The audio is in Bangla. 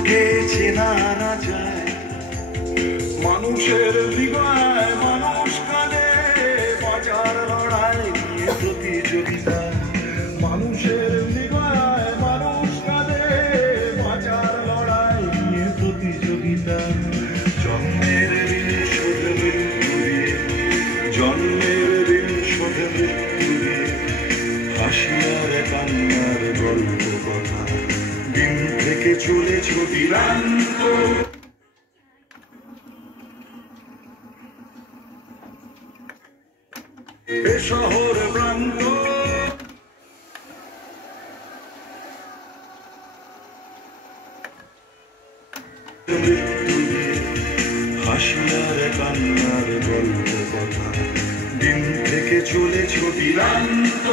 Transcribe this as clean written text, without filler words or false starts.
তোমাকে চেনা না যায়, মানুষের হৃদয় মানুষ কাঁদে, বাঁচার লড়াই নিয়ে প্রতিযোগিতা। মানুষের হৃদয় মানুষ কাঁদে, বাঁচার লড়াই নিয়ে প্রতিযোগিতা। জন্মের দিন শোধে মৃত্যু দিয়ে, জন্মের দিন শোধে মৃত্যু দিয়ে, হাসি আর কান্নার গল্প কথা, দিন থেকে চলেছ দিনান্ত। এ শহর প্রান্ত মৃত্যু দিয়ে, হাসি আর কান্নার গল্প কথা, দিন থেকে চলেছ দিনান্ত।